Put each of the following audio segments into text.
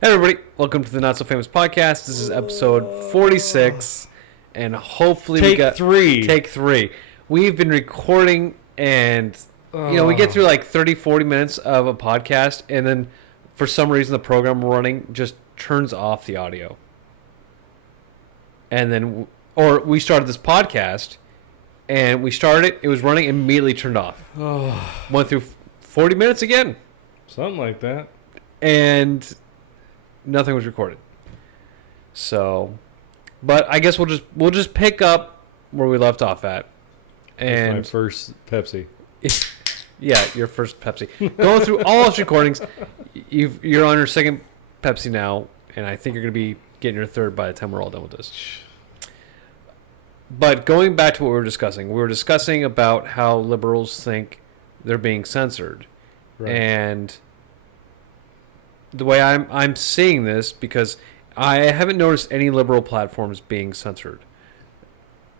Hey everybody, welcome to the Not So Famous Podcast. This is episode 46, and hopefully we got take three. We've been recording, and we get through like 30, 40 minutes of a podcast, and then for some reason the program we're running just turns off the audio. And then, or we started this podcast, and we started it was running, immediately turned off. Went through 40 minutes again. Something like that. And nothing was recorded. So, but I guess we'll just pick up where we left off at. And my first Pepsi. Yeah, your first Pepsi. Going through all those recordings, you're on your second Pepsi now, and I think you're going to be getting your third by the time we're all done with this. But going back to what we were discussing about how liberals think they're being censored, right. And the way I'm seeing this, because I haven't noticed any liberal platforms being censored.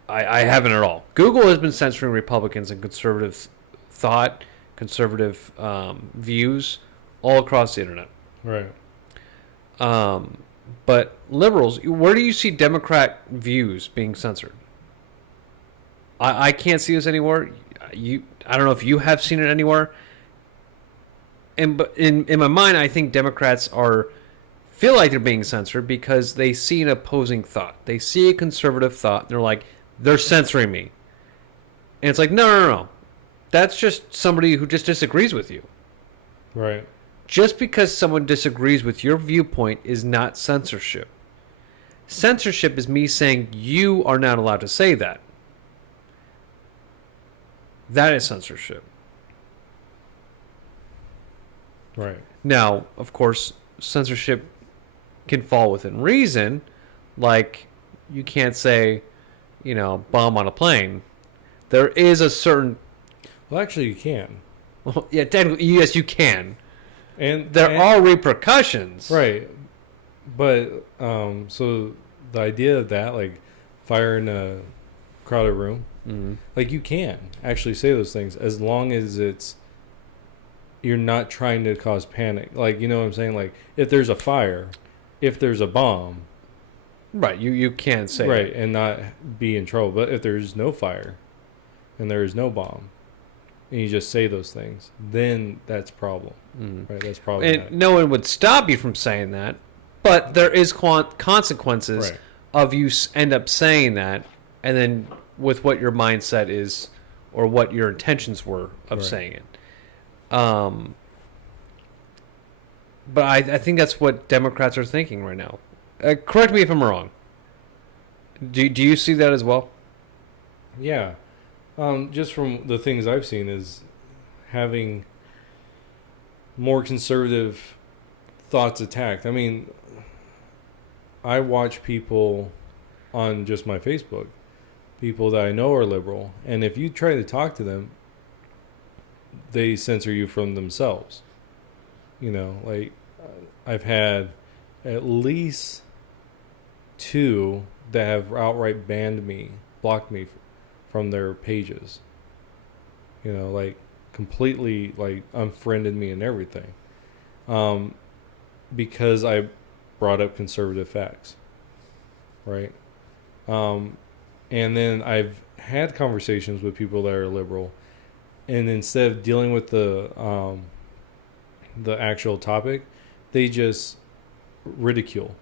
I haven't at all. Google has been censoring Republicans and conservative thought, conservative views all across the internet. Right. But liberals, where do you see Democrat views being censored? I can't see this anywhere. I don't know if you have seen it anywhere. And in my mind, I think Democrats feel like they're being censored because they see an opposing thought. They see a conservative thought, and they're like, they're censoring me. And it's like, no. That's just somebody who just disagrees with you. Right. Just because someone disagrees with your viewpoint is not censorship. Censorship is me saying you are not allowed to say that. That is censorship. Right. Now, of course, censorship can fall within reason. Like, you can't say, bomb on a plane. There is a certain... Well, actually, you can. Well, yeah, technically, yes, you can. And there are repercussions. Right. But, so the idea of that, like, fire in a crowded room, like, you can actually say those things as long as you're not trying to cause panic. Like, you know what I'm saying? Like, if there's a fire, if there's a bomb. Right, you can't say right, and not be in trouble. But if there's no fire and there is no bomb and you just say those things, then that's a problem. Right, that's problematic. And no one would stop you from saying that, but there is consequences of you end up saying that, and then with what your mindset is or what your intentions were of saying it. But I think that's what Democrats are thinking right now. Correct me if I'm wrong. Do you see that as well? Yeah. Just from the things I've seen is having more conservative thoughts attacked. I mean, I watch people on just my Facebook, people that I know are liberal, and if you try to talk to them, they censor you from themselves. Like, I've had at least 2 that have outright blocked me from their pages. Like, completely, like, unfriended me and everything. Because I brought up conservative facts. Right? And then I've had conversations with people that are liberal, and instead of dealing with the actual topic, they just ridicule.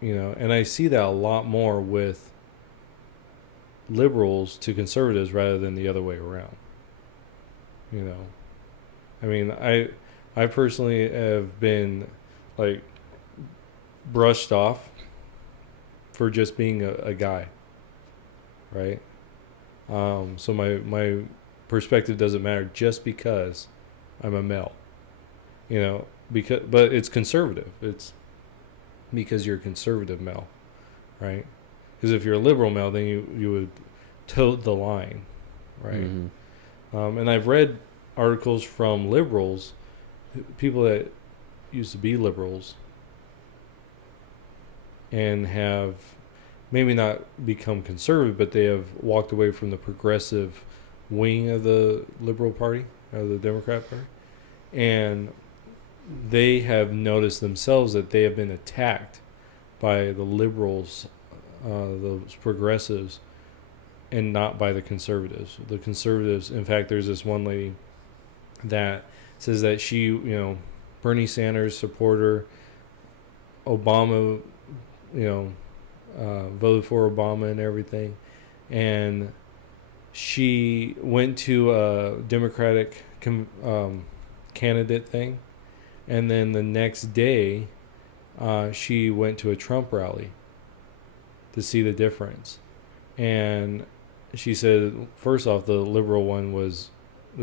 And I see that a lot more with liberals to conservatives rather than the other way around. I mean, I personally have been, like, brushed off for just being a guy, right? So my perspective doesn't matter just because I'm a male, but it's conservative. It's because you're a conservative male, right? Because if you're a liberal male, then you would tote the line, right? And I've read articles from liberals, people that used to be liberals, and have maybe not become conservative, but they have walked away from the progressive wing of the Liberal Party, of the Democrat Party, and they have noticed themselves that they have been attacked by the liberals, those progressives, and not by the conservatives. The conservatives, in fact, there's this one lady that says that she, Bernie Sanders supporter, Obama, voted for Obama and everything, and she went to a Democratic candidate thing, and then the next day, she went to a Trump rally to see the difference, and she said, first off, the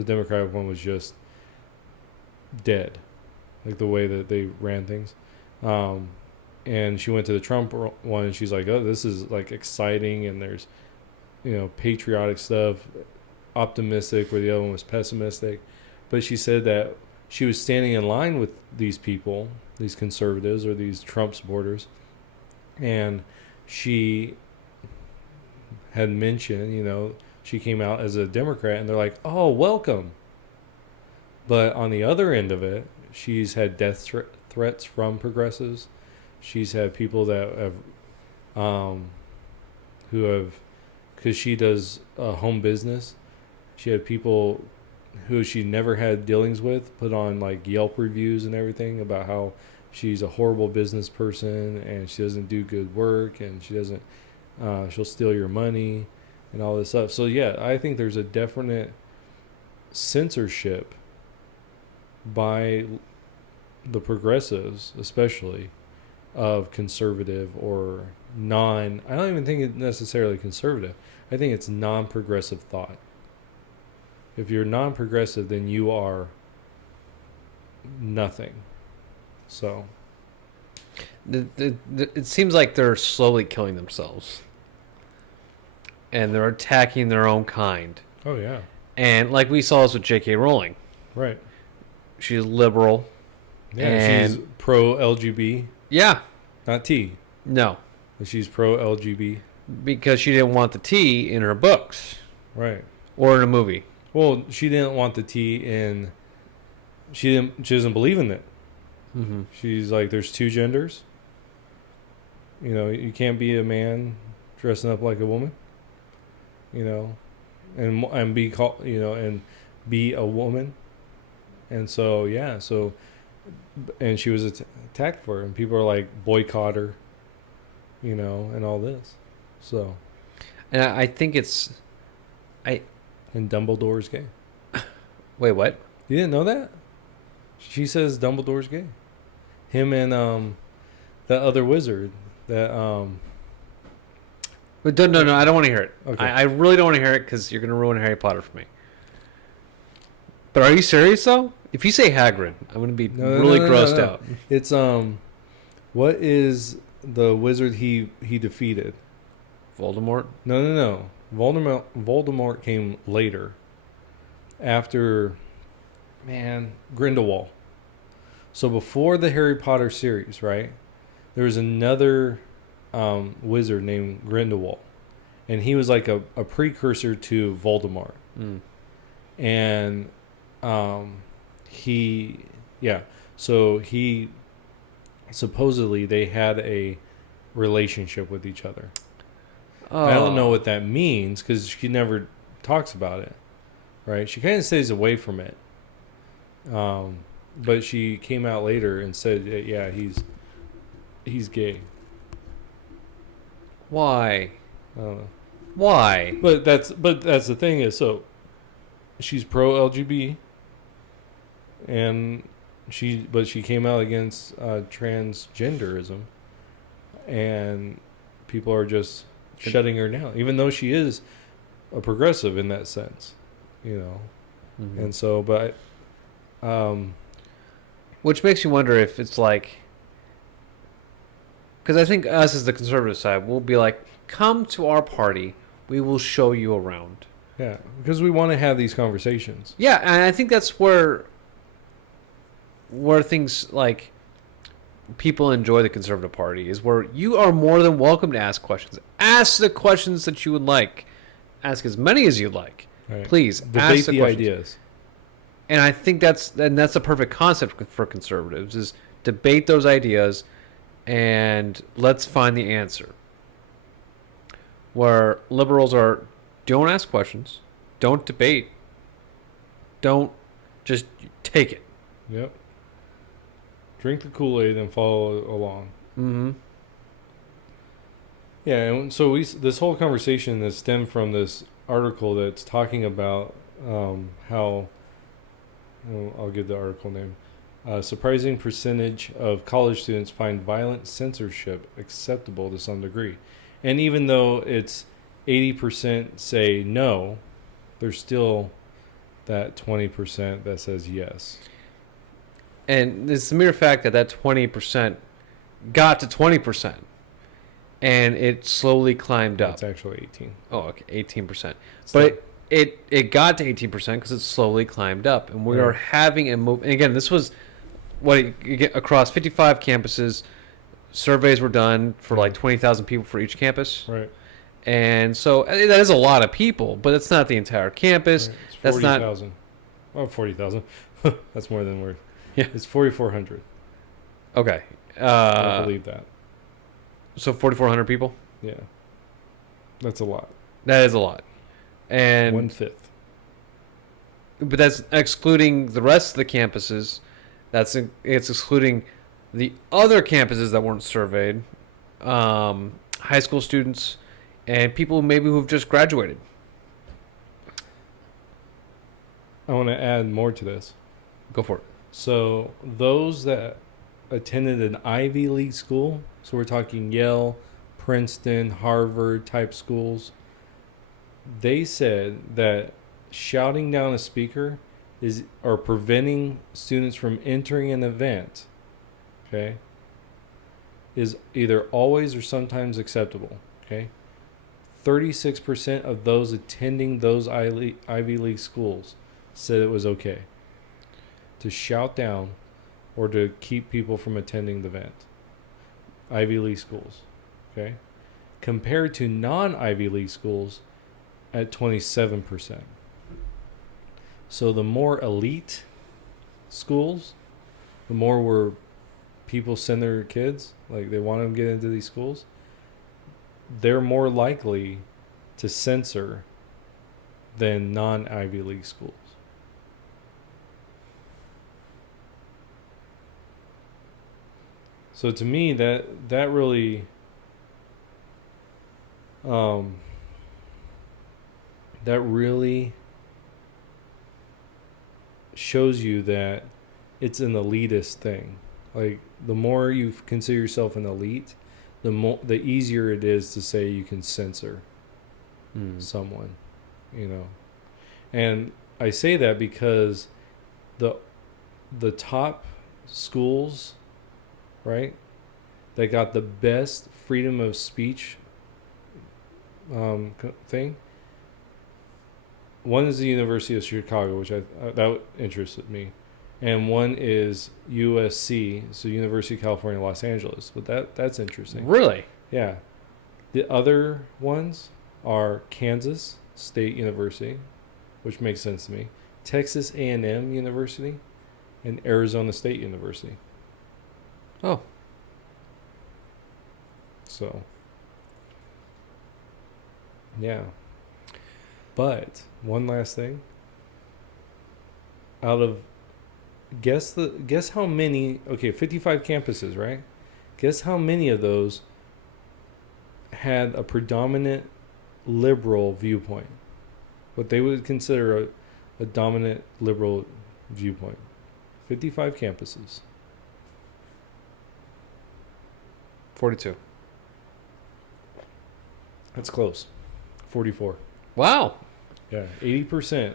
Democratic one was just dead, like the way that they ran things. And she went to the Trump one, and she's like, oh, this is like exciting, and there's, patriotic stuff, optimistic, where the other one was pessimistic. But she said that she was standing in line with these people, these conservatives or these Trump supporters, and she had mentioned, she came out as a Democrat, and they're like, oh, welcome. But on the other end of it, she's had death threats from progressives. She's had people that have, who have, because she does a home business, she had people who she never had dealings with put on like Yelp reviews and everything about how she's a horrible business person and she doesn't do good work and she doesn't, she'll steal your money and all this stuff. So yeah, I think there's a definite censorship by the progressives, especially, of conservative or I don't even think it's necessarily conservative. I think it's non-progressive thought. If you're non-progressive, then you are nothing. So it seems like they're slowly killing themselves, and they're attacking their own kind. Oh yeah. And like we saw this with J.K. Rowling, right? She's liberal. Yeah, and she's pro-LGB. Yeah. Not T. No. But she's pro-LGB. Because she didn't want the T in her books. Right. Or in a movie. Well, she didn't want the T in... She doesn't believe in it. Mm-hmm. She's like, there's two genders. You can't be a man dressing up like a woman. And be called, and be a woman. And so, yeah, and she was attacked for it, and people are like, boycott her, and all this. So. And I think it's. And Dumbledore's gay. Wait, what? You didn't know that? She says Dumbledore's gay. Him and that other wizard that. But no, I don't want to hear it. Okay. I really don't want to hear it because you're going to ruin Harry Potter for me. But are you serious though? If you say Hagrid, I'm going to be really grossed out. It's what is the wizard he defeated? Voldemort? No. Voldemort came later. After Grindelwald. So before the Harry Potter series, right? There was another wizard named Grindelwald. And he was like a precursor to Voldemort. Mm. And so he supposedly they had a relationship with each other. Oh. I don't know what that means because she never talks about it, right? She kind of stays away from it. But she came out later and said, yeah, he's gay. Why? I don't know. Why? But that's the thing is, so she's pro LGBT, and she came out against transgenderism, and people are just shutting her down, even though she is a progressive in that sense, Mm-hmm. And so, but which makes you wonder if it's like, because I think us as the conservative side will be like, come to our party, we will show you around. Yeah, because we want to have these conversations. Yeah, and I think that's where things like people enjoy the conservative party is where you are more than welcome to ask questions. Ask the questions that you would like. Ask as many as you'd like. Right. Please Debate ask the questions. ideas. And I think that's the perfect concept for conservatives is debate those ideas and let's find the answer. Where liberals are, don't ask questions, don't debate, don't just take it. Yep. Drink the Kool-Aid and follow along. Mm-hmm. Yeah, and so this whole conversation has stemmed from this article that's talking about how, I'll give the article name, a surprising percentage of college students find violent censorship acceptable to some degree. And even though it's 80% say no, there's still that 20% that says yes. And it's the mere fact that 20% got to 20%. And it slowly climbed up. It's actually 18. Oh, okay, 18%. So, But it got to 18% because it slowly climbed up. And we are having a move. And again, this was across 55 campuses. Surveys were done for like 20,000 people for each campus. right. And so that is a lot of people, but it's not the entire campus. Right. It's That's 40,000. Oh, 40,000. That's more than we're. Yeah. It's 4,400. Okay. I believe that. So 4,400 people? Yeah. That's a lot. That is a lot. And 1/5. but that's excluding the rest of the campuses. It's excluding the other campuses that weren't surveyed, high school students, and people maybe who've just graduated. I want to add more to this. Go for it. So those that attended an Ivy League school, so we're talking Yale, Princeton, Harvard type schools, they said that shouting down a speaker or preventing students from entering an event, okay, is either always or sometimes acceptable, okay? 36% of those attending those Ivy League schools said it was okay to shout down or to keep people from attending the event. Ivy League schools, okay? Compared to non-Ivy League schools at 27%. So the more elite schools, the more where people send their kids, like they want them to get into these schools, they're more likely to censor than non-Ivy League schools. So to me, that really shows you that it's an elitist thing. Like the more you consider yourself an elite, the easier it is to say you can censor someone, you know. And I say that because the top schools, right, that got the best freedom of speech thing. One is the University of Chicago, which that interested me, and one is USC, so University of California, Los Angeles. But that's interesting. Really? Yeah. The other ones are Kansas State University, which makes sense to me, Texas A&M University, and Arizona State University. Oh. So, yeah. But one last thing. Out of guess how many, 55 campuses, right? Guess how many of those had a predominant liberal viewpoint? What they would consider a dominant liberal viewpoint. 55 campuses. 42. That's close. 44. Wow. Yeah, 80%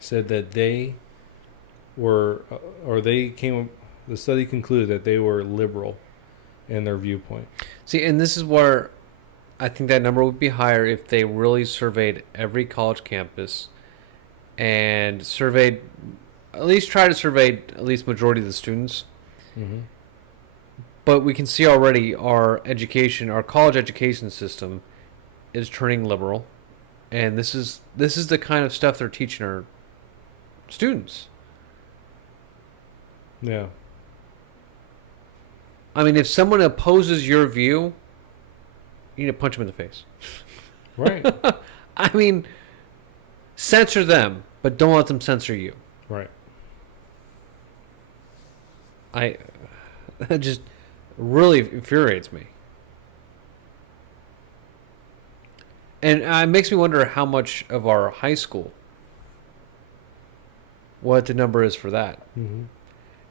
said that they were, the study concluded that they were liberal in their viewpoint. See, and this is where I think that number would be higher if they really surveyed every college campus and tried to survey at least majority of the students. Mm-hmm. But we can see already our college education system is turning liberal. And this is the kind of stuff they're teaching our students. Yeah. I mean, if someone opposes your view, you need to punch them in the face. Right. I mean, censor them, but don't let them censor you. Right. That just really infuriates me. And it makes me wonder how much of our high school, what the number is for that. Mm-hmm.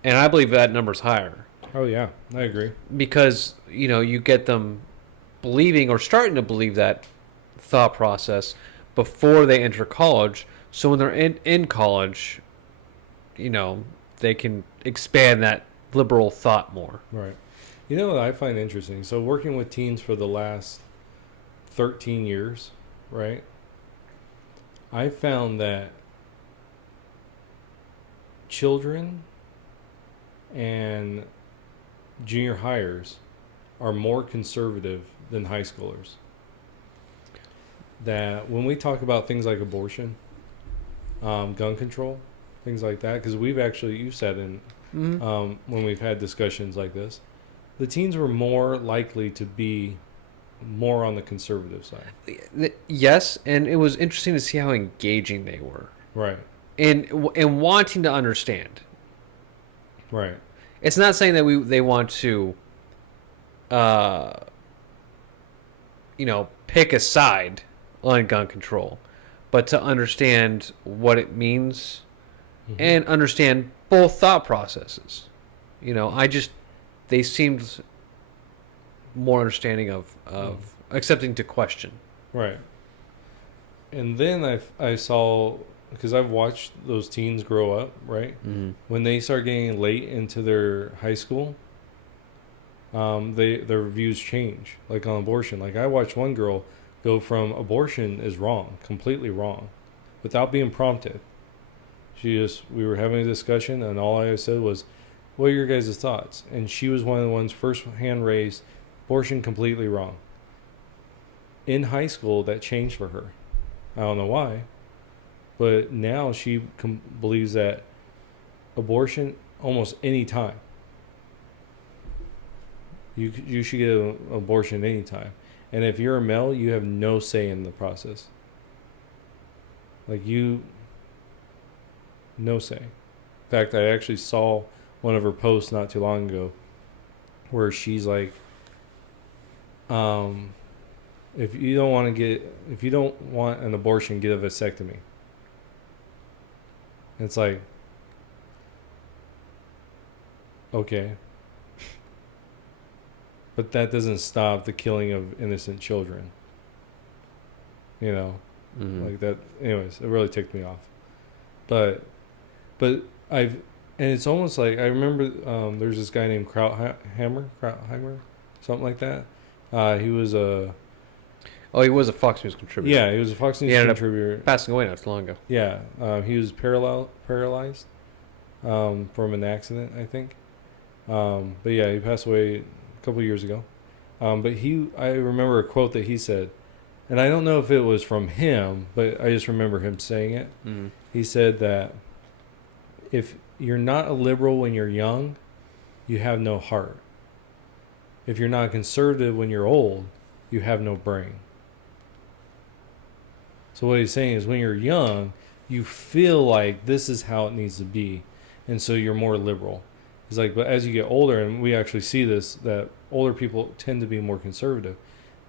And I believe that number's higher. Oh, yeah. I agree. Because, you get them believing or starting to believe that thought process before they enter college. So when they're in college, they can expand that liberal thought more. Right. You know what I find interesting? So working with teens for the last 13 years, right? I found that children and junior hires are more conservative than high schoolers. That when we talk about things like abortion, gun control, things like that, because you've said when we've had discussions like this, the teens were more likely to be more on the conservative side. Yes, and it was interesting to see how engaging they were. Right. And wanting to understand. Right. It's not saying that they want to pick a side on gun control, but to understand what it means and understand both thought processes. They seemed more understanding of accepting to question. Right. And then I saw, because I've watched those teens grow up, right? Mm-hmm. When they start getting late into their high school, their views change. Like on abortion. Like I watched one girl go from abortion is wrong, completely wrong, without being prompted. We were having a discussion, and all I said was, what are your guys' thoughts? And she was one of the ones first hand raised, abortion completely wrong. In high school, that changed for her. I don't know why, but now she believes that abortion almost any time. You should get an abortion any time. And if you're a male, you have no say in the process. Like no say. In fact, I actually saw one of her posts not too long ago where she's like, if you don't want an abortion, get a vasectomy. And it's like, okay. But that doesn't stop the killing of innocent children. Like that. Anyways, it really ticked me off. But and it's almost like I remember there's this guy named Kraut Hammer, something like that. He was a Fox News contributor. Yeah, he was a Fox News contributor. Passing away not too long ago. Yeah, he was paralyzed from an accident, I think. But yeah, he passed away a couple of years ago. But I remember a quote that he said, and I don't know if it was from him, but I just remember him saying it. Mm-hmm. He said that if you're not a liberal when you're young, you have no heart. If you're not conservative when you're old, you have no brain. So what he's saying is when you're young, you feel like this is how it needs to be, and so you're more liberal. He's like, but as you get older, and we actually see this, that older people tend to be more conservative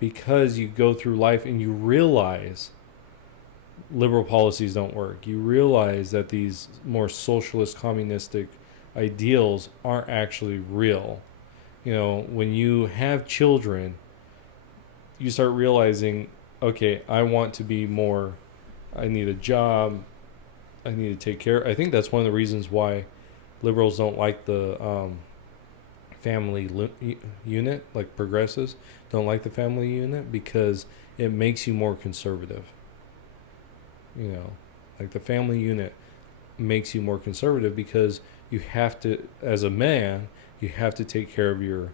because you go through life and you realize liberal policies don't work. You realize that these more socialist, communistic ideals aren't actually real. When you have children, you start realizing, okay, I want to be more, I need a job, I need to take care. I think that's one of the reasons why liberals don't like the family unit, like progressives don't like the family unit, because it makes you more conservative. Like the family unit makes you more conservative because you have to, as a man, you have to take care of your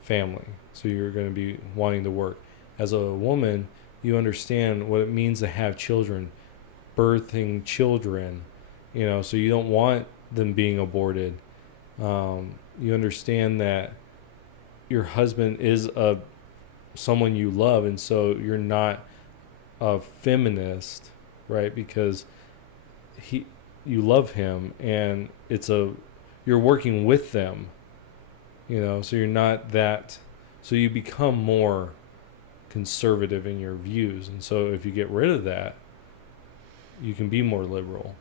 family. So you're going to be wanting to work. As a woman, you understand what it means to have children, birthing children, So you don't want them being aborted. You understand that your husband is someone you love, and so you're not a feminist, right? Because you love him, and you're working with them, so you're not that, so you become more conservative in your views, and so if you get rid of that, you can be more liberal.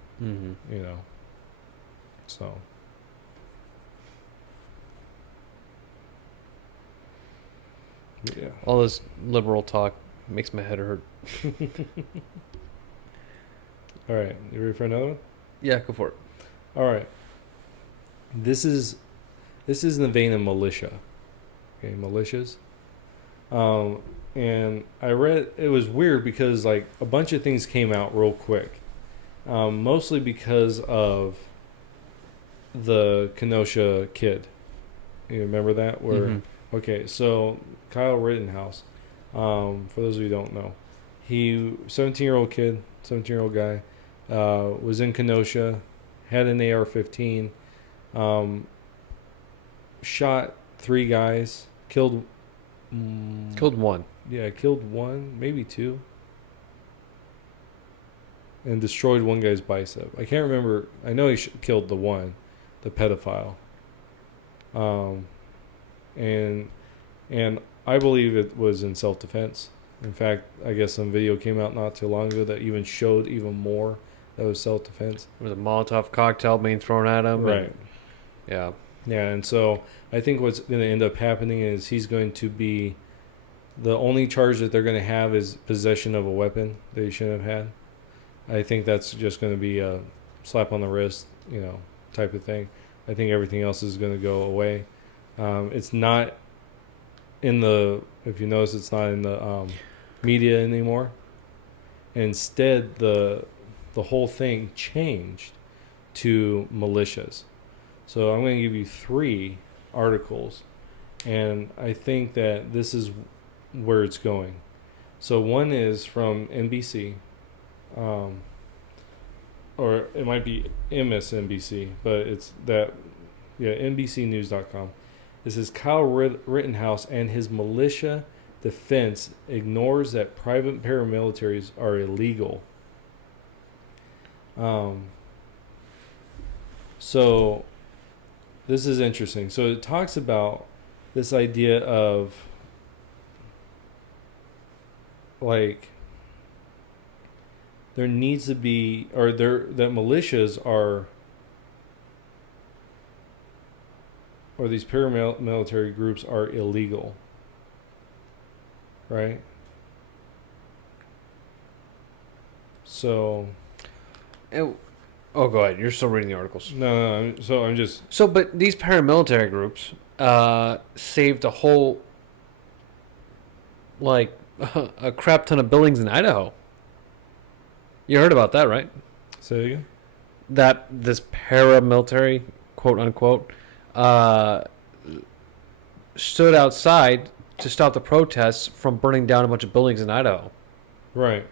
So yeah. All this liberal talk makes my head hurt. All right, you ready for another one? Yeah, go for it. All right. This is in the vein of militia. Okay, militias. And I read, it was weird because like a bunch of things came out real quick. Mostly because of the Kenosha kid. You remember that? Okay, so Kyle Rittenhouse, for those of you who don't know, 17-year-old guy, was in Kenosha, had an AR-15, shot 3 guys, killed one. Yeah, killed 1, maybe 2, and destroyed 1 guy's bicep. I can't remember. I know he killed the pedophile. And I believe it was in self-defense. In fact, I guess some video came out not too long ago that even showed even more that was self-defense. There was a Molotov cocktail being thrown at him. Right. Yeah. Yeah, and so I think what's going to end up happening is he's going to be, the only charge that they're going to have is possession of a weapon that he shouldn't have had. I think that's just going to be a slap on the wrist, type of thing. I think everything else is going to go away. It's not in the, if you notice, it's not in the media anymore. Instead, the whole thing changed to militias. So I'm going to give you 3 articles, and I think that this is where it's going. So one is from NBC, or it might be MSNBC, but it's that, NBCnews.com. This is Kyle Rittenhouse and his militia defense ignores that private paramilitaries are illegal. So this is interesting. So it talks about this idea of like there needs to be, or that militias are, or these paramilitary groups are illegal, right? So, go ahead. You're still reading the articles. No. I'm just. So, but these paramilitary groups saved a whole, like, a crap ton of buildings in Idaho. You heard about that, right? Say it again. That this paramilitary, quote unquote, stood outside to stop the protests from burning down a bunch of buildings in Idaho. Right.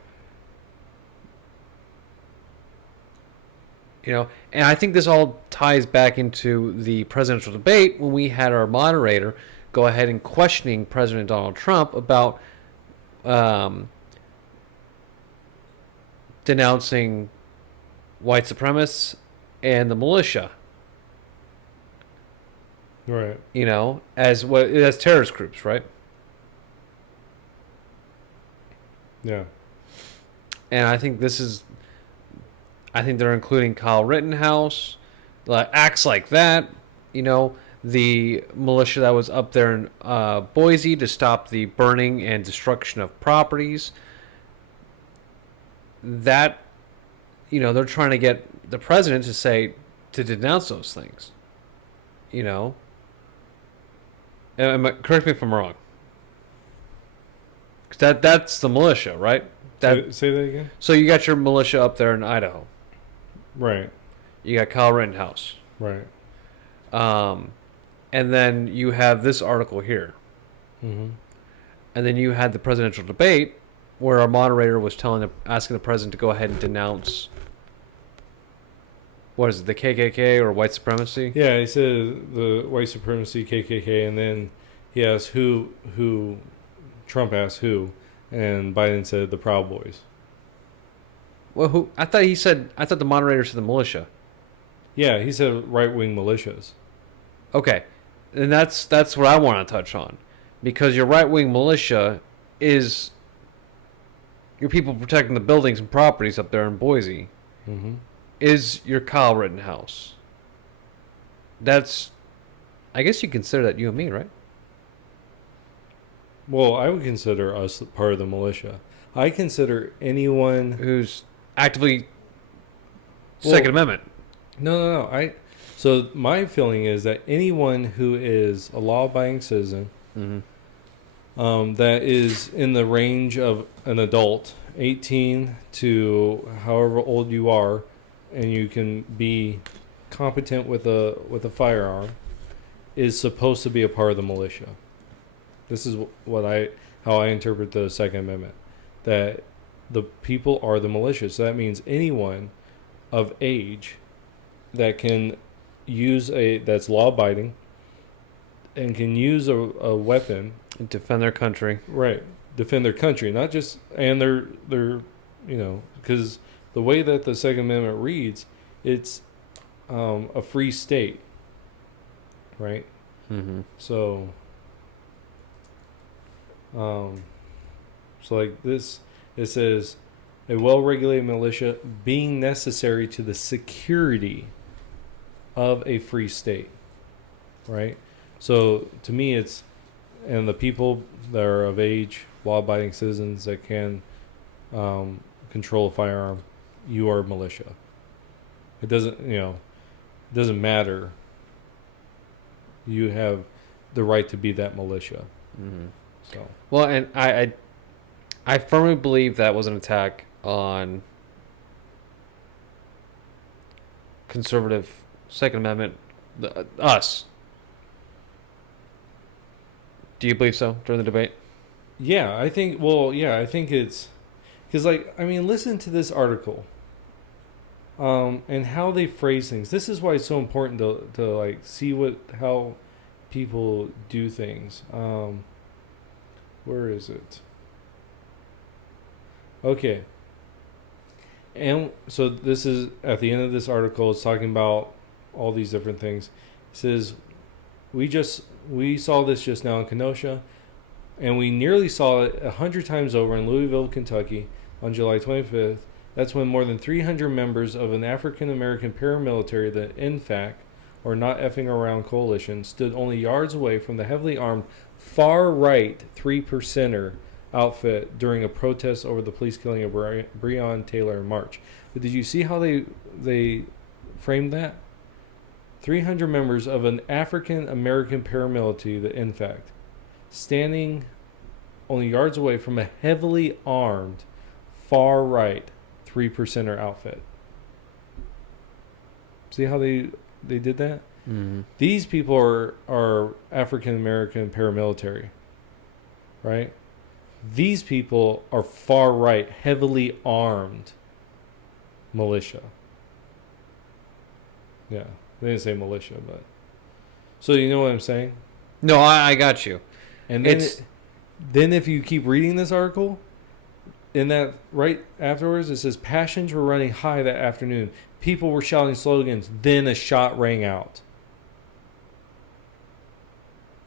And I think this all ties back into the presidential debate when we had our moderator go ahead and questioning President Donald Trump about denouncing white supremacists and the militia. Right. As terrorist groups, right? Yeah. And I think they're including Kyle Rittenhouse, acts like that. The militia that was up there in Boise to stop the burning and destruction of properties. That, they're trying to get the president to denounce those things. Correct me if I'm wrong. 'Cause that's the militia, right? Say that again? So you got your militia up there in Idaho. Right. You got Kyle Rittenhouse. Right. And then you have this article here. Mm-hmm. And then you had the presidential debate where our moderator was asking the president to go ahead and denounce What is it, the KKK or white supremacy? Yeah, he said the white supremacy KKK, and then he asked who Trump asked who, and Biden said the Proud Boys. Well, who? I thought he said. I thought the moderator said the militia. Yeah, he said right wing militias. Okay, and that's what I want to touch on, because your right wing militia is your people protecting the buildings and properties up there in Boise. Mm-hmm. Is your Kyle Rittenhouse. That's, I guess you consider that you and me, right? Well, I would consider us part of the militia. I consider anyone. Who's actively Well, Second Amendment. No. So my feeling is that anyone who is a law-abiding citizen, that is in the range of an adult, 18 to however old you are, and you can be competent with a firearm, is supposed to be a part of the militia. This is how I interpret the Second Amendment, that the people are the militia. So that means anyone of age that can that's law abiding and can use a weapon And defend their country. right, defend their country, not just and their because the way that the Second Amendment reads, it's a free state, right? Mm-hmm. So like this, it says a well-regulated militia being necessary to the security of a free state, right? So to me, it's and the people that are of age, law-abiding citizens that can control a firearm, you are militia. It doesn't matter. You have the right to be that militia. Mm-hmm. So Well, and I firmly believe that was an attack on conservative Second Amendment, us. Do you believe so during the debate? yeah, I think. Well, yeah, I think it's because listen to this article. And how they phrase things. This is why it's so important to see how people do things. Where is it? Okay. And so this is at the end of this article. It's talking about all these different things. It says we saw this just now in Kenosha, and we nearly saw it 100 times over in Louisville, Kentucky, on July 25th. That's when more than 300 members of an African American paramilitary, the NFAC, or Not Effing Around Coalition, stood only yards away from the heavily armed far-right 3%er outfit during a protest over the police killing of Breonna Taylor in March. But did you see how they framed that? 300 members of an African American paramilitary, the NFAC, standing only yards away from a heavily armed far-right 3%er outfit. See how they did that? Mm-hmm. These people are African American paramilitary, right? These people are far right, heavily armed militia. Yeah, they didn't say militia, but so you know what I'm saying? No, I got you. And then if you keep reading this article, in that right afterwards, it says passions were running high that afternoon. People were shouting slogans. Then a shot rang out.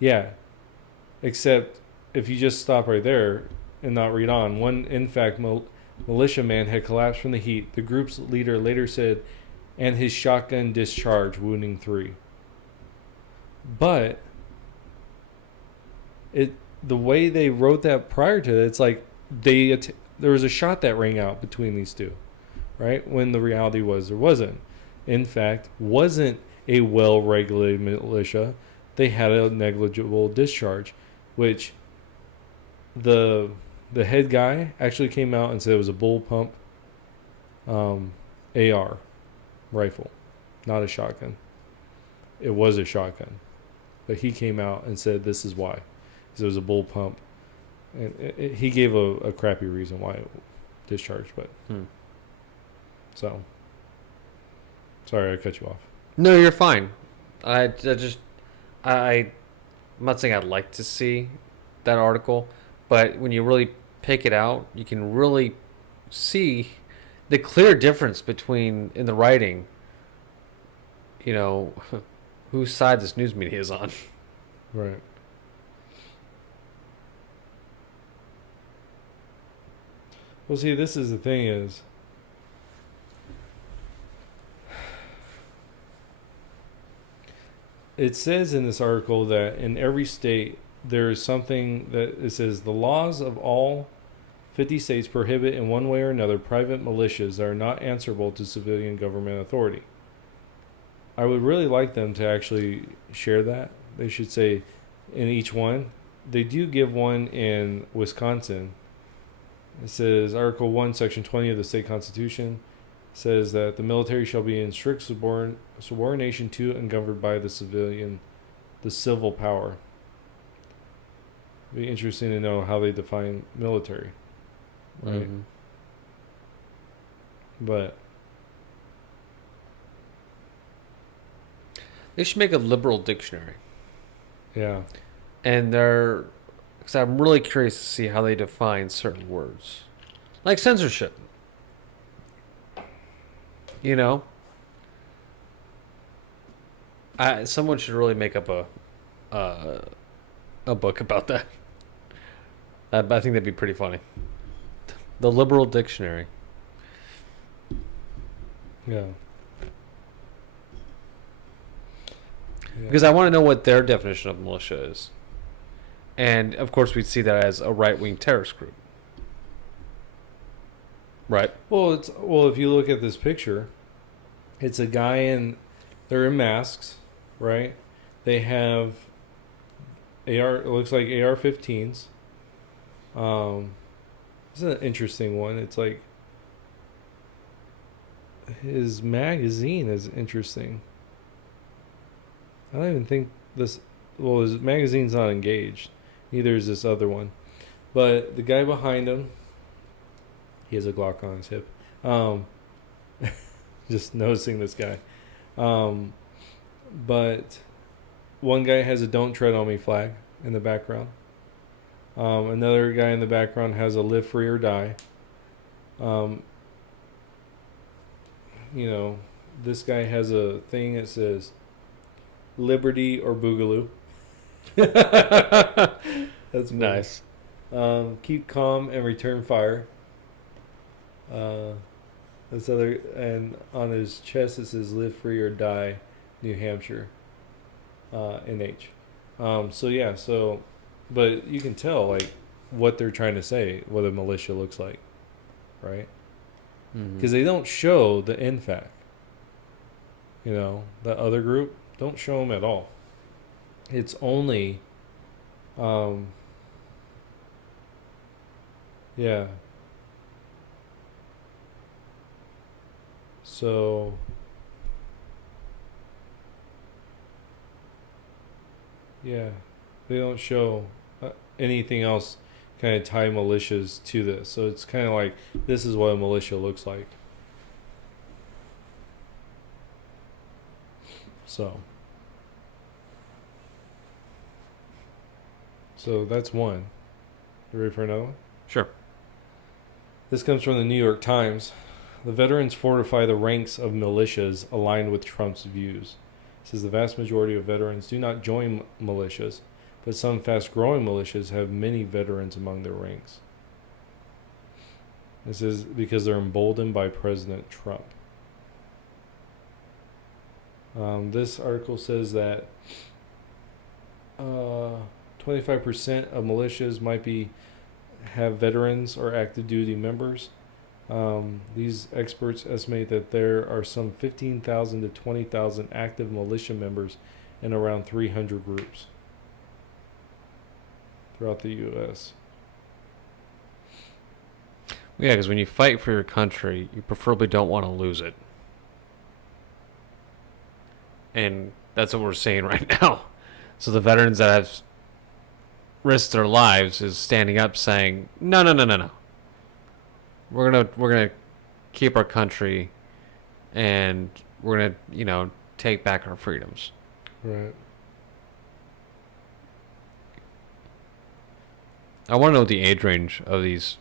Yeah. Except if you just stop right there and not read on, one, in fact, militiaman had collapsed from the heat. The group's leader later said, and his shotgun discharged, wounding 3. But the way they wrote that prior to it, it's like there was a shot that rang out between these two, right? When the reality was there wasn't. In fact, wasn't a well-regulated militia. They had a negligible discharge, which the head guy actually came out and said it was a bull pump AR rifle, not a shotgun. It was a shotgun, but he came out and said this is why. Because it was a bull pump. And he gave a crappy reason why it discharged, but so Sorry, I cut you off. No, you're fine. I'm not saying I'd like to see that article, but when you really pick it out, you can really see the clear difference between in the writing. You know, whose side this news media is on. Right. Well, see, this is the thing is, it says in this article that in every state there is something that it says the laws of all 50 states prohibit in one way or another private militias that are not answerable to civilian government authority. I would really like them to actually share that. They should say in each one. They do give one in Wisconsin. It says Article 1, Section 20 of the state constitution says that the military shall be in strict subordination to and governed by the civil power. It'd be interesting to know how they define military, right? Mm-hmm. But They should make a liberal dictionary. yeah, And because I'm really curious to see how they define certain words. Like censorship. You know? Someone should really make up a book about that. I think that'd be pretty funny. The liberal dictionary. yeah. Because I want to know what their definition of militia is. And, of course, we'd see that as a right-wing terrorist group. Right? Well, if you look at this picture, it's a guy they're in masks, right? They have it looks like AR-15s. This is an interesting one. It's like his magazine is interesting. I don't even think his magazine's not engaged. Neither is this other one. But the guy behind him, he has a Glock on his hip. Just noticing this guy. But one guy has a "Don't Tread on Me" flag in the background. Another guy in the background has a "Live Free or Die." This guy has a thing that says "Liberty or Boogaloo." That's Nice. Keep calm and return fire. This other, and on his chest it says "Live Free or Die, New Hampshire." NH. But you can tell like what they're trying to say, what a militia looks like, right? Because they don't show the NFAC. That other group, don't show them at all. It's only, yeah. So, yeah, they don't show anything else kind of tie militias to this. So it's kind of like, this is what a militia looks like. So that's one. You ready for another one? Sure. This comes from the New York Times. The veterans fortify the ranks of militias aligned with Trump's views. It says the vast majority of veterans do not join militias, but some fast-growing militias have many veterans among their ranks. This is because they're emboldened by President Trump. This article says that 25% of militias might have veterans or active duty members. These experts estimate that there are some 15,000 to 20,000 active militia members in around 300 groups throughout the U.S. Yeah, because when you fight for your country, you preferably don't want to lose it. And that's what we're seeing right now. So the veterans that have risked their lives is standing up saying, no. We're gonna keep our country, and we're gonna, take back our freedoms. Right. I want to know what the age range of these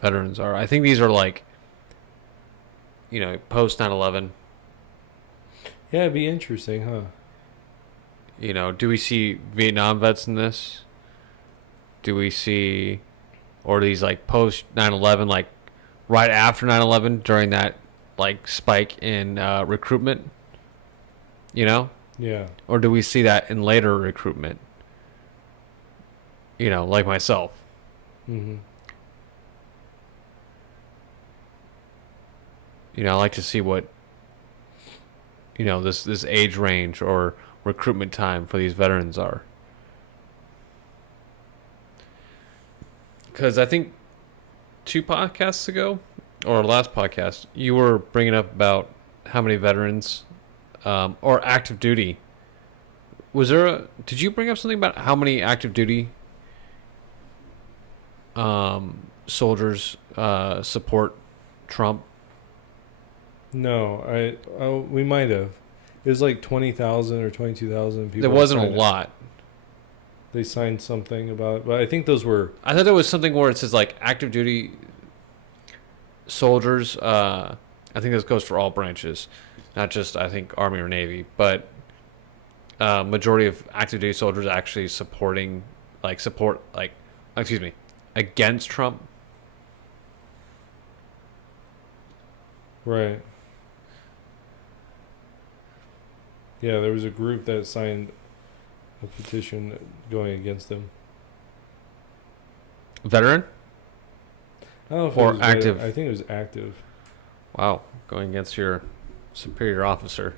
veterans are. I think these are like, post 9/11. Yeah, it'd be interesting, huh? Do we see Vietnam vets in this? Do we see, or these like post 9/11, like right after 9/11 during that like spike in recruitment? Yeah. Or do we see that in later recruitment? Like myself. Mm-hmm. I like to see what this age range or recruitment time for these veterans are. Because I think 2 podcasts ago, or last podcast, you were bringing up about how many veterans or active duty. Did you bring up something about how many active duty soldiers support Trump? No, we might have. It was like 20,000 or 22,000 people. There wasn't a signed it. lot. They signed something about it, but I think those were. I thought there was something where it says like active duty soldiers. I think this goes for all branches, not just I think Army or Navy, but majority of active duty soldiers actually against Trump. Right. Yeah, there was a group that signed a petition going against them. Veteran? I don't know if Or it was active. I think it was active. Wow, going against your superior officer,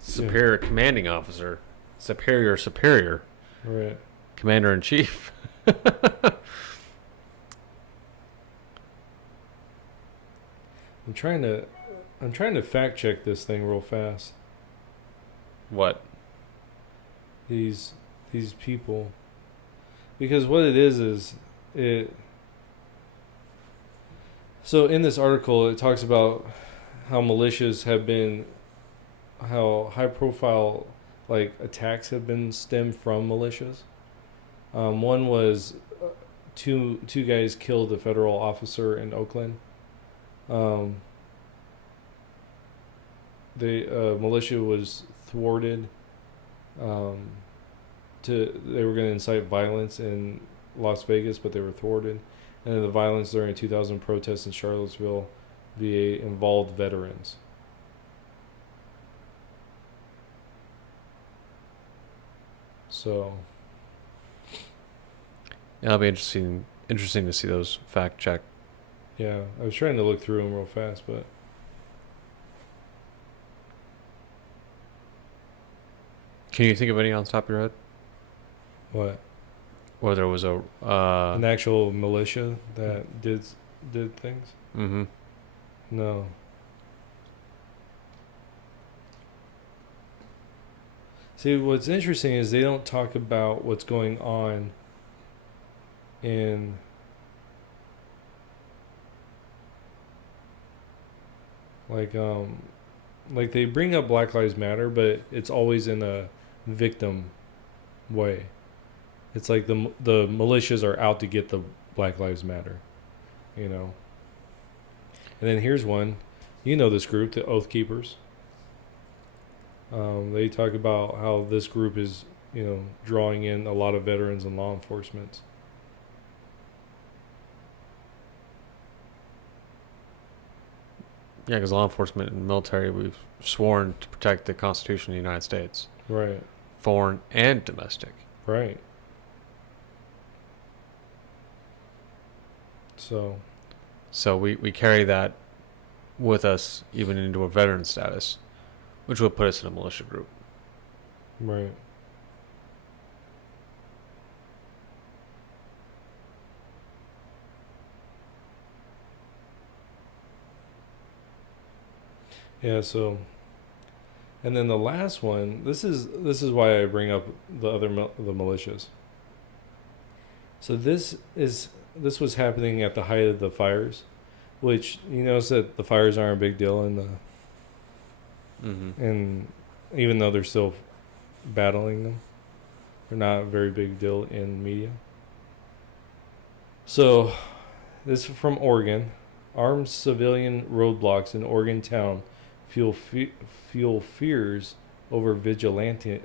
superior commanding officer, superior, Right. commander in chief. I'm trying to fact check this thing real fast. What? These people, because what it is it. So in this article, it talks about how militias have been, how high profile like attacks have been stemmed from militias. One was two guys killed a federal officer in Oakland. The militia was thwarted. They were going to incite violence in Las Vegas, but they were thwarted. And then the violence during 2000 protests in Charlottesville via involved veterans. So Yeah, it'll be interesting to see those fact check. yeah, I was trying to look through them real fast, but Can you think of any on the top of your head? what? Or there was a An actual militia that did things? mm-hmm. No. See, what's interesting is they don't talk about what's going on in like they bring up Black Lives Matter, but it's always in a victim way. It's like the militias are out to get the Black Lives Matter, you know. And then here's one, this group, the Oath Keepers. They talk about how this group is, drawing in a lot of veterans and law enforcement. Yeah, because law enforcement and military, we've sworn to protect the Constitution of the United States, Right. foreign and domestic. Right. So we carry that with us even into a veteran status, which will put us in a militia group. right. Yeah, so and then the last one, this is why I bring up the militias. So this was happening at the height of the fires, which said the fires aren't a big deal in Mm-hmm. And even though they're still battling them, they're not a very big deal in media. So, this is from Oregon. Armed civilian roadblocks in Oregon town fuel fears over vigilantism.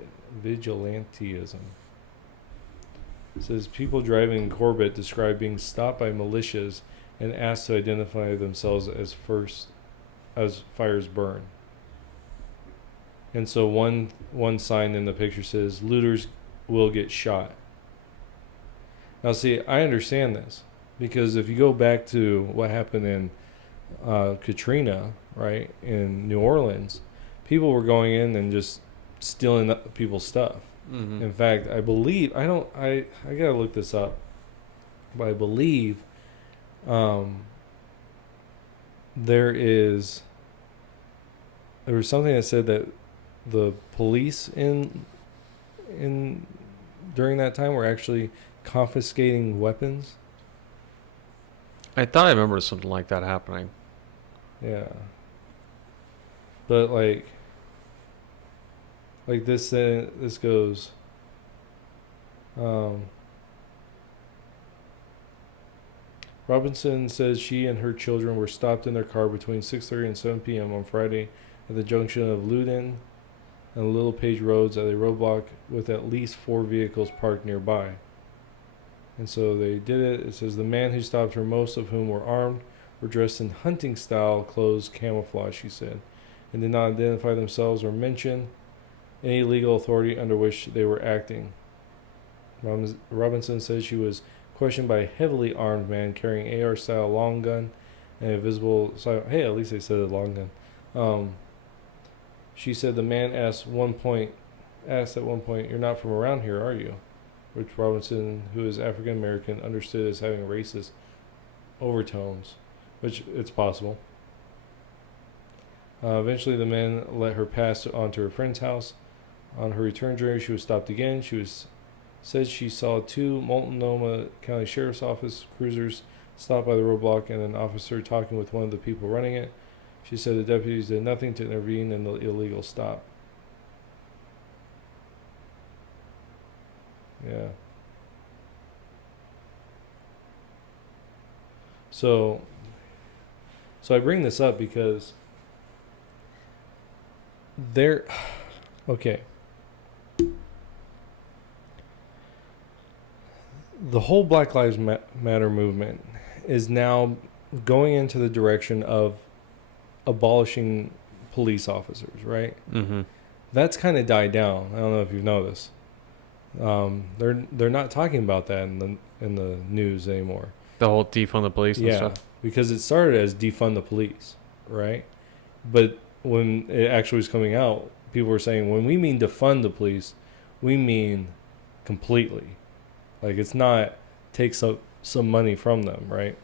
It says people driving in Corbett describe being stopped by militias and asked to identify themselves as fires burn. And so one sign in the picture says looters will get shot. Now see, I understand this because if you go back to what happened in Katrina, right, in New Orleans, people were going in and just stealing people's stuff. Mm-hmm. In fact, I believe I gotta look this up, but I believe there was something that said that the police in during that time were actually confiscating weapons. I thought I remember something like that happening. Yeah. But like this goes Robinson says she and her children were stopped in their car between 6:30 and 7 p.m. on Friday at the junction of Loudon and Little Page roads at a roadblock with at least 4 vehicles parked nearby. And so they did it. It says the man who stopped her, most of whom were armed, were dressed in hunting style clothes, camouflage, she said, and did not identify themselves or mention any legal authority under which they were acting. Robinson says she was questioned by a heavily armed man carrying AR-style long gun and a visible... Hey, at least they said a long gun. She said the man asked at one point, "You're not from around here, are you?" Which Robinson, who is African American, understood as having racist overtones, which it's possible. Eventually, the man let her pass onto her friend's house. On her return journey, she was stopped again. Said she saw 2 Multnomah County Sheriff's Office cruisers stopped by the roadblock and an officer talking with one of the people running it. She said the deputies did nothing to intervene in the illegal stop. Yeah. So I bring this up because okay. The whole Black Lives Matter movement is now going into the direction of abolishing police officers, right? Mm-hmm. That's kind of died down. I don't know if you've noticed. They're not talking about that in the news anymore. The whole defund the police and stuff. Because it started as defund the police, right? But when it actually was coming out, people were saying when we mean defund the police, we mean completely. Like it's not take some money from them, right?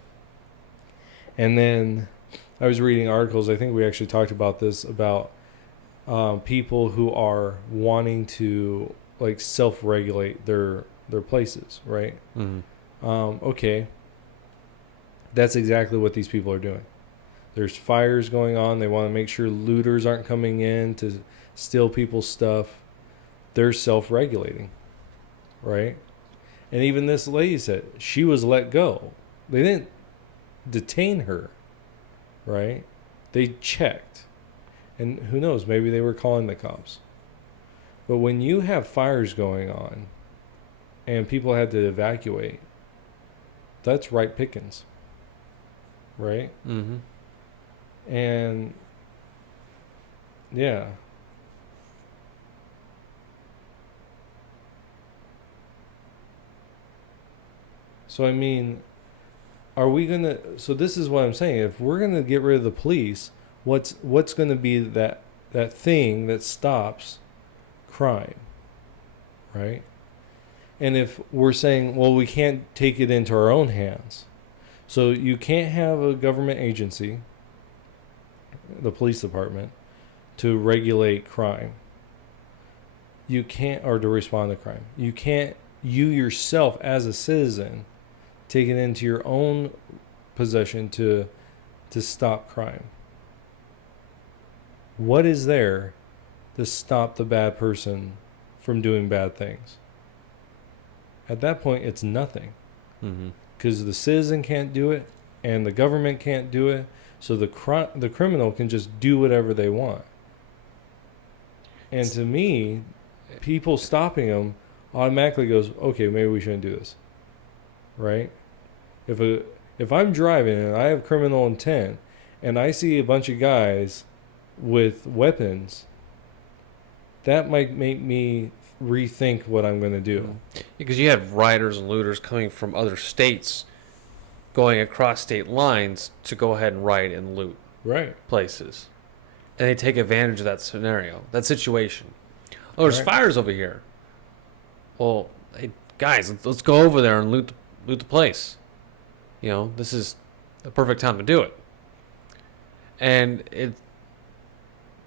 And then I was reading articles. I think we actually talked about this about people who are wanting to like self-regulate their places, right? Mm-hmm. Okay, that's exactly what these people are doing. There's fires going on. They want to make sure looters aren't coming in to steal people's stuff. They're self-regulating, right? And even this lady said she was let go. They didn't detain her, right? They checked. And who knows, maybe they were calling the cops. But when you have fires going on and people had to evacuate, that's right pickings, right? Mm-hmm. And yeah. So I mean, are we gonna? So this is what I'm saying. If we're gonna get rid of the police, what's gonna be that thing that stops crime, right? And if we're saying, well, we can't take it into our own hands, so you can't have a government agency, the police department, to regulate crime. You can't, or to respond to crime. You can't, you yourself as a citizen, take it into your own possession to stop crime. What is there to stop the bad person from doing bad things? At that point, it's nothing. Mm-hmm. Because the citizen can't do it and the government can't do it. So the criminal can just do whatever they want. And to me, people stopping them automatically goes, okay, maybe we shouldn't do this. Right? If I'm driving and I have criminal intent and I see a bunch of guys with weapons, that might make me rethink what I'm going to do. Because you have rioters and looters coming from other states going across state lines to go ahead and riot and loot Right. places. And they take advantage of that scenario, that situation. Oh, there's fires over here. Well, hey, guys, let's go over there and loot the place. You know, this is the perfect time to do it. And it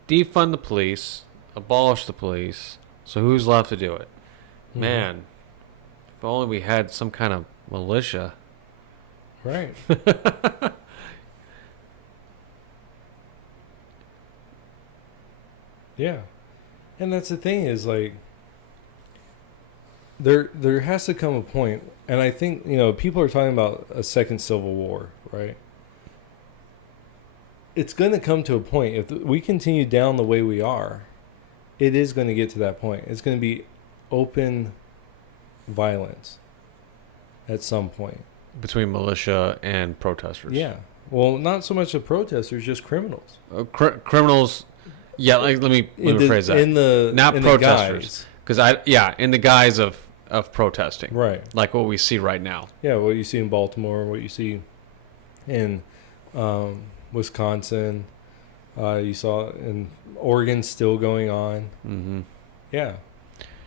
defund the police, abolish the police. So who's left to do it? Man, if only we had some kind of militia. Right. Yeah. And that's the thing is like there has to come a point, and I think, people are talking about a second civil war, right? It's going to come to a point if we continue down the way we are, it is going to get to that point. It's going to be open violence at some point. Between militia and protesters. Yeah. Well, not so much the protesters, just criminals. Criminals. Yeah, let me rephrase that. Not protesters. Because in the guise of protesting. Right. Like what we see right now. Yeah, what you see in Baltimore, what you see in Wisconsin, you saw in Oregon still going on. Mm-hmm. Yeah.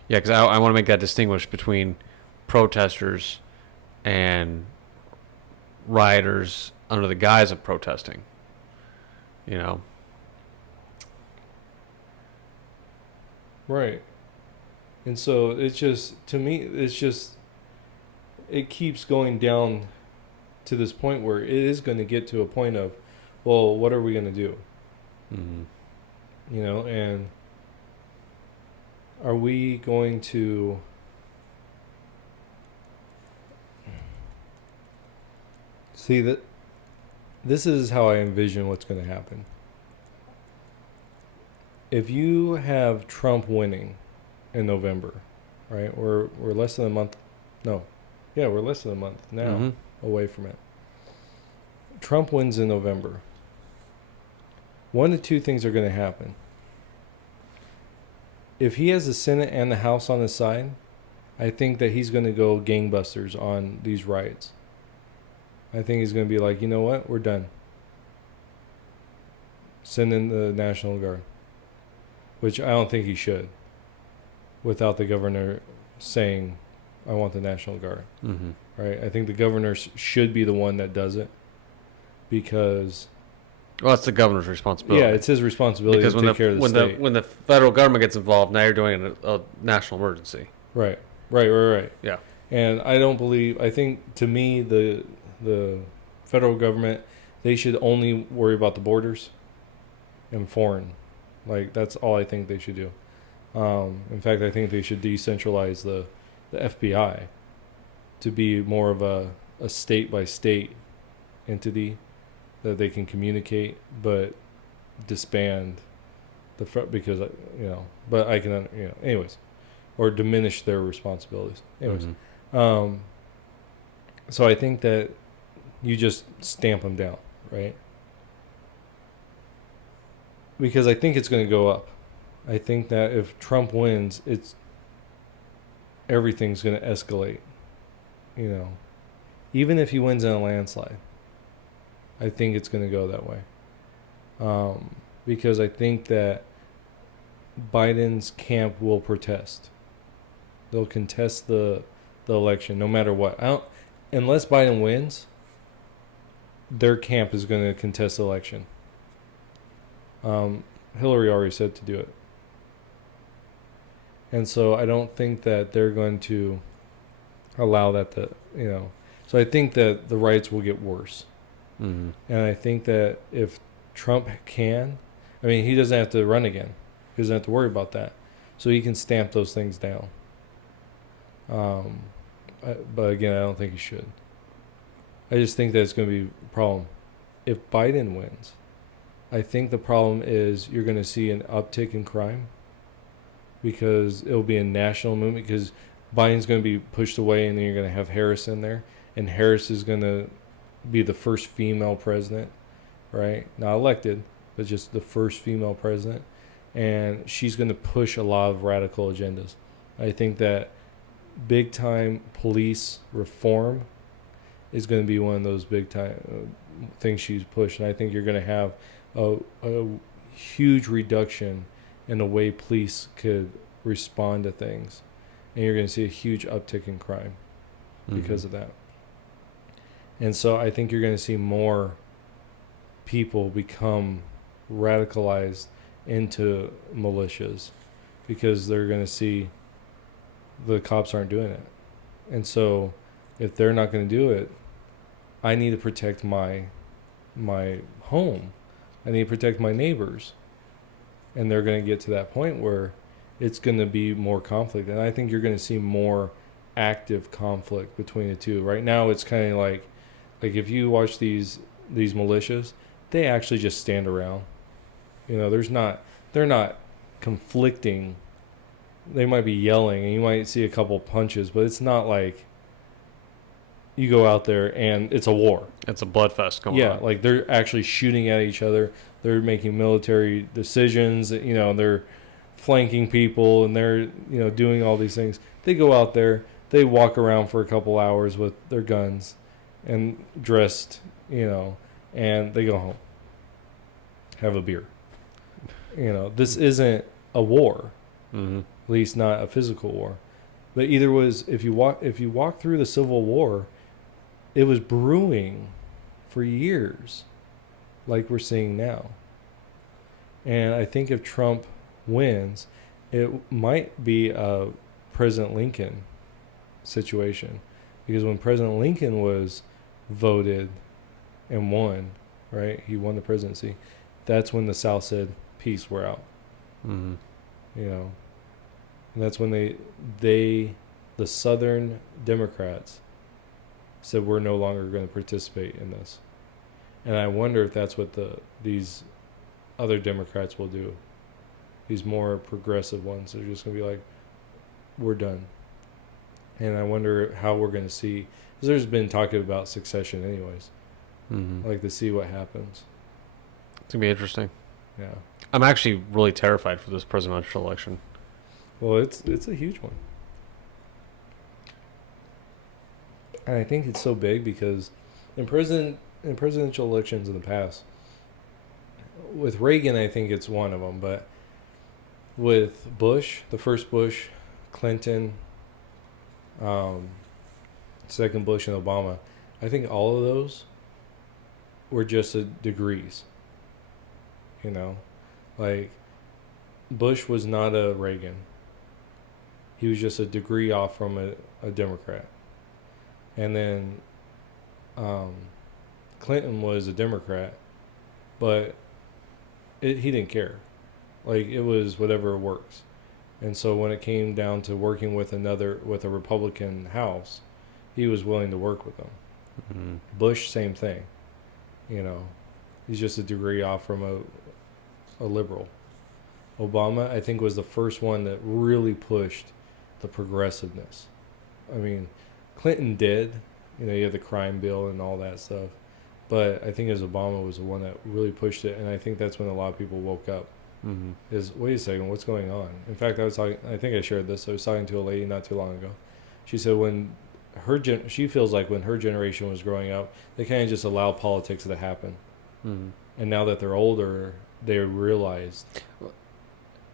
Yeah, because I want to make that distinguish between protesters and rioters under the guise of protesting. You know? Right. And so it's just, to me, it keeps going down to this point where it is going to get to a point of, well, what are we going to do? Mm-hmm. And are we going to see that this is how I envision what's going to happen. If you have Trump winning in November, right? We're less than a month. No. Yeah, we're less than a month now away from it. Trump wins in November. One of two things are going to happen. If he has the Senate and the House on his side, I think that he's going to go gangbusters on these riots. I think he's going to be like, you know what? We're done. Send in the National Guard. Which I don't think he should. Without the governor saying, I want the National Guard. Mm-hmm. Right? I think the governor should be the one that does it. Because... Well, it's the governor's responsibility. Yeah, it's his responsibility to take care of the state. When the federal government gets involved, now you're doing a national emergency. Right. Yeah. And I think, to me, the federal government, they should only worry about the borders and foreign. Like, that's all I think they should do. In fact, I think they should decentralize the FBI to be more of a state-by-state entity that they can communicate, but disband because, but I can, anyways, or diminish their responsibilities. Anyways. Mm-hmm. So I think that you just stamp them down, right? Because I think it's going to go up. I think that if Trump wins, everything's going to escalate. Even if he wins in a landslide, I think it's going to go that way. Because I think that Biden's camp will protest. They'll contest the election no matter what. Unless Biden wins, their camp is going to contest the election. Hillary already said to do it. And so I don't think that they're going to allow that So I think that the riots will get worse. Mm-hmm. And I think that if Trump can, I mean, he doesn't have to run again. He doesn't have to worry about that. So he can stamp those things down. But again, I don't think he should. I just think that it's going to be a problem. If Biden wins, I think the problem is you're going to see an uptick in crime because it'll be a national movement because Biden's going to be pushed away and then you're going to have Harris in there. And Harris is going to be the first female president, right? Not elected, but just the first female president. And she's going to push a lot of radical agendas. I think that big time police reform is going to be one of those big time things she's pushed. And I think you're going to have a huge reduction in the way police could respond to things. And you're going to see a huge uptick in crime because of that. And so I think you're going to see more people become radicalized into militias because they're going to see the cops aren't doing it. And so if they're not going to do it, I need to protect my home. I need to protect my neighbors. And they're going to get to that point where it's going to be more conflict. And I think you're going to see more active conflict between the two. Right now it's kind of like if you watch these militias, they actually just stand around. You know, they're not conflicting. They might be yelling and you might see a couple punches, but it's not like you go out there and it's a war. It's a bloodfest going on. Yeah, like they're actually shooting at each other. They're making military decisions. You know, they're flanking people and they're, you know, doing all these things. They go out there, they walk around for a couple hours with their guns and dressed, you know, and they go home, have a beer. You know, this isn't a war, at least not a physical war. But either was, if you walk through the Civil War, it was brewing for years, like we're seeing now. And I think if Trump wins, it might be a President Lincoln situation, because when President Lincoln was voted and won, right? He won the presidency. That's when the South said, "Peace, we're out." You know, and that's when the Southern Democrats said, "We're no longer going to participate in this." And I wonder if that's what these other Democrats will do. These more progressive ones are just going to be like, "We're done." And I wonder how we're going to see, because there's been talking about succession anyways. I'd like to see what happens. It's going to be interesting. Yeah. I'm actually really terrified for this presidential election. Well, it's a huge one. And I think it's so big because in presidential elections in the past, with Reagan, I think it's one of them, but with Bush, the first Bush, Clinton, second Bush, and Obama, I think all of those were just degrees. You know, like Bush was not a Reagan. He was just a degree off from a Democrat. And then Clinton was a Democrat, but he didn't care. Like, it was whatever works. And so when it came down to working with a Republican House, he was willing to work with them. Bush, same thing. You know, he's just a degree off from a liberal. Obama, I think, was the first one that really pushed the progressiveness. I mean, Clinton did. You know, you had the crime bill and all that stuff. But I think Obama was the one that really pushed it, and I think that's when a lot of people woke up. Is, wait a second, what's going on? In fact, I think I shared this. I was talking to a lady not too long ago. She said when she feels like when her generation was growing up, they kind of just allowed politics to happen. And now that they're older, they realized.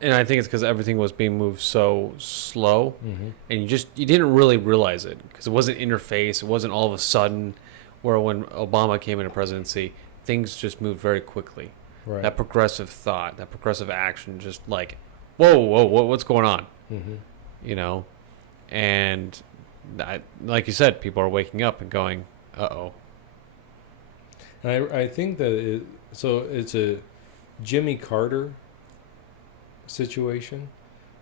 And I think it's because everything was being moved so slow, and you didn't really realize it because it wasn't in your face. It wasn't all of a sudden. Where when Obama came into presidency, things just moved very quickly. Right. That progressive thought, that progressive action, just like, whoa, what's going on? You know, and like you said, people are waking up and going, "Uh-oh." And I think that it's Jimmy Carter situation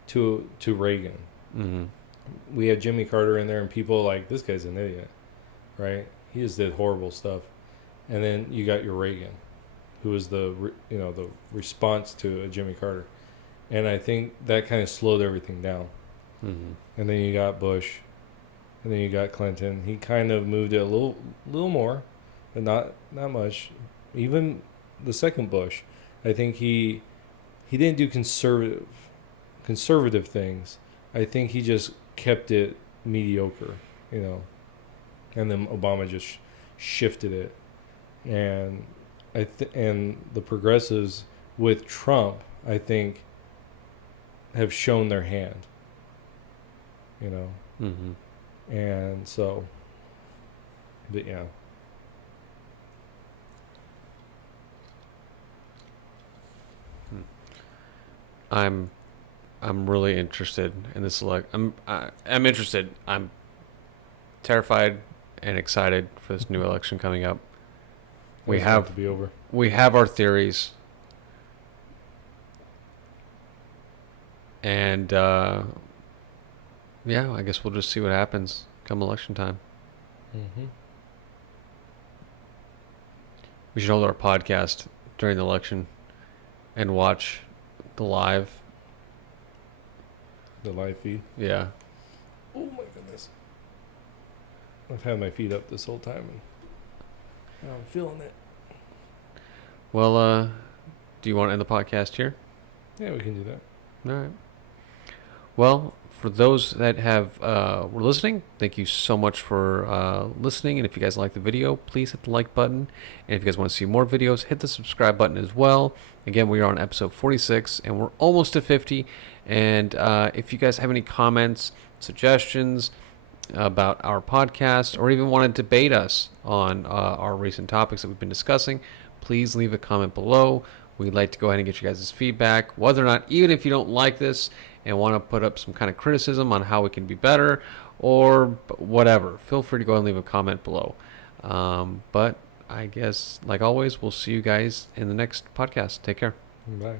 to Reagan. Mm-hmm. We had Jimmy Carter in there, and people like, this guy's an idiot, right? He just did horrible stuff. And then you got your Reagan, who was the response to Jimmy Carter, and I think that kind of slowed everything down. Mm-hmm. And then you got Bush, and then you got Clinton. He kind of moved it a little more, but not much. Even the second Bush, I think he didn't do conservative things. I think he just kept it mediocre, and then Obama just shifted it. And and the progressives with Trump, I think, have shown their hand. Mm-hmm. And so, but yeah. I'm really interested in this I'm interested. I'm terrified and excited for this new election coming up. We It's have about to be over. we have our theories, and yeah, I guess we'll just see what happens come election time. Mm-hmm. We should hold our podcast during the election and watch the live. The live feed. Yeah. Oh my goodness. I've had my feet up this whole time, and now I'm feeling it. Well, do you want to end the podcast here? Yeah, we can do that. All right. Well, for those that have were listening, thank you so much for listening. And if you guys like the video, please hit the like button. And if you guys want to see more videos, hit the subscribe button as well. Again, we are on episode 46, and we're almost to 50. And if you guys have any comments, suggestions about our podcast, or even want to debate us on our recent topics that we've been discussing, please leave a comment below. We'd like to go ahead and get you guys' feedback, whether or not, even if you don't like this and want to put up some kind of criticism on how we can be better or whatever, feel free to go ahead and leave a comment below. But I guess, like always, we'll see you guys in the next podcast. Take care. Bye.